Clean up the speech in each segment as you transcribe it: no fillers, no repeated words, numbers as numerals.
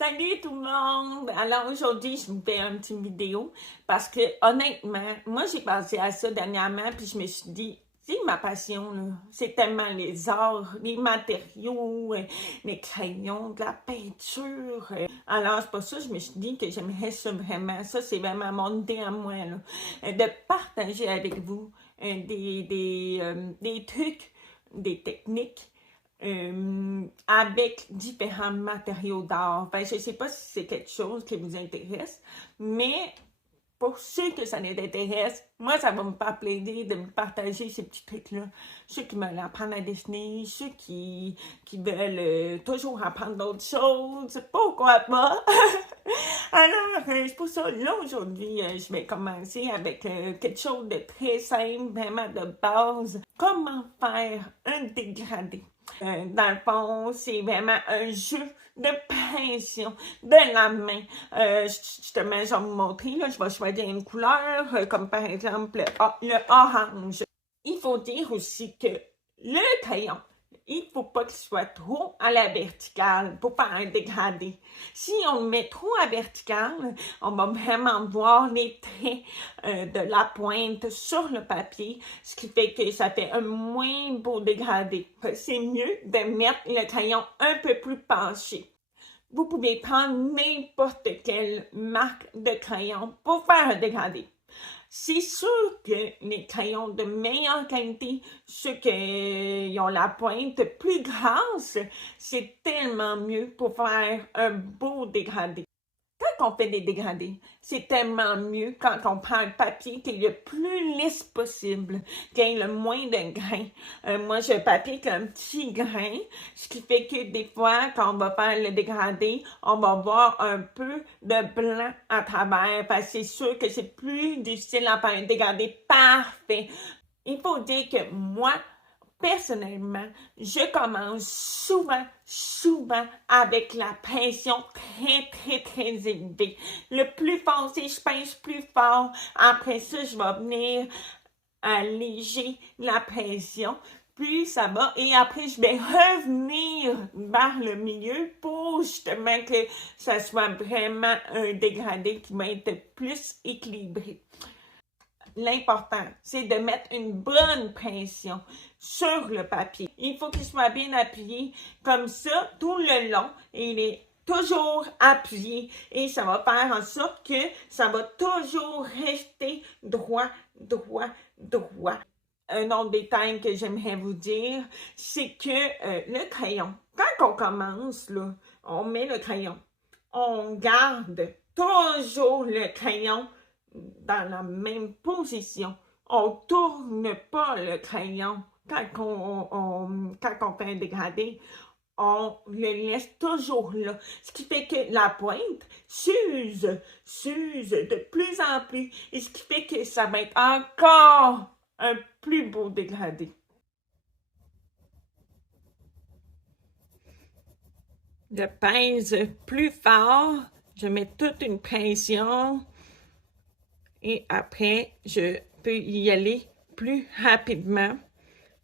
Salut tout le monde! Alors aujourd'hui, je vous fais une petite vidéo parce que honnêtement, moi j'ai pensé à ça dernièrement puis je me suis dit, c'est ma passion là, c'est tellement les arts, les matériaux, les crayons, de la peinture. Alors c'est pour ça que je me suis dit que j'aimerais ça vraiment, ça c'est vraiment mon idée à moi là, de partager avec vous des trucs, des techniques avec différents matériaux d'art. Enfin, je ne sais pas si c'est quelque chose qui vous intéresse, mais pour ceux que ça les intéresse, moi, ça va me faire plaisir de me partager ces petits trucs-là. Ceux qui veulent apprendre à dessiner, ceux qui veulent toujours apprendre d'autres choses, pourquoi pas? Alors, c'est pour ça, là, aujourd'hui, je vais commencer avec quelque chose de très simple, vraiment de base. Comment faire un dégradé? Dans le fond, c'est vraiment un jeu de pression de la main. Justement, je vais vous montrer, là, je vais choisir une couleur, comme par exemple le orange. Il faut dire aussi que le crayon, il ne faut pas qu'il soit trop à la verticale pour faire un dégradé. Si on le met trop à la verticale, on va vraiment voir les traits de la pointe sur le papier, ce qui fait que ça fait un moins beau dégradé. C'est mieux de mettre le crayon un peu plus penché. Vous pouvez prendre n'importe quelle marque de crayon pour faire un dégradé. C'est sûr que les crayons de meilleure qualité, ceux qui ont la pointe plus grasse, c'est tellement mieux pour faire un beau dégradé. Quand on fait des dégradés, c'est tellement mieux quand on prend un papier qui est le plus lisse possible, qui a le moins de grains. Moi, j'ai un papier qui a un petit grain, ce qui fait que des fois, quand on va faire le dégradé, on va voir un peu de blanc à travers, parce que c'est sûr que c'est plus difficile à faire un dégradé parfait. Il faut dire que moi, personnellement, je commence souvent avec la pression très élevée. Le plus fort, c'est je pince plus fort. Après ça, je vais venir alléger la pression. Plus ça va. Et après, je vais revenir vers le milieu pour justement que ça soit vraiment un dégradé qui va être plus équilibré. L'important, c'est de mettre une bonne pression sur le papier. Il faut qu'il soit bien appuyé comme ça tout le long. Et il est toujours appuyé et ça va faire en sorte que ça va toujours rester droit. Un autre détail que j'aimerais vous dire, c'est que le crayon, quand on commence, là, on met le crayon, on garde toujours le crayon dans la même position. On tourne pas le crayon quand on fait un dégradé. On le laisse toujours là. Ce qui fait que la pointe s'use de plus en plus. Et ce qui fait que ça va être encore un plus beau dégradé. Je pèse plus fort. Je mets toute une pression. Et après, je peux y aller plus rapidement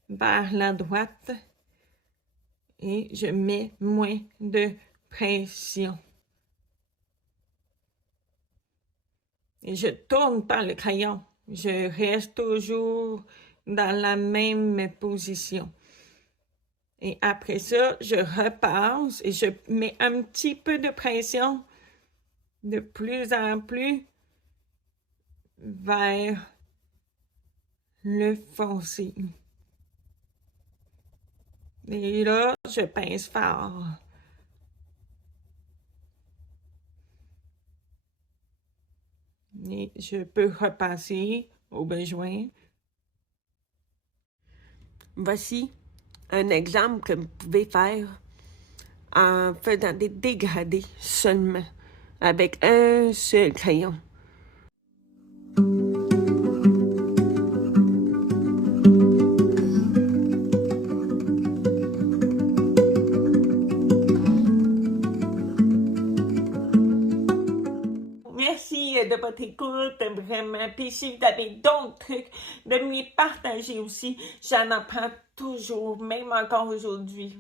vers la droite et je mets moins de pression. Et je tourne pas le crayon. Je reste toujours dans la même position. Et après ça, je repasse et je mets un petit peu de pression de plus en plus vers le foncé. Et là, je pince fort. Et je peux repasser au besoin. Voici un exemple que vous pouvez faire en faisant des dégradés seulement avec un seul crayon. Merci de votre écoute, vraiment. Puis si vous avez d'autres trucs, de me les partager aussi. J'en apprends toujours, même encore aujourd'hui.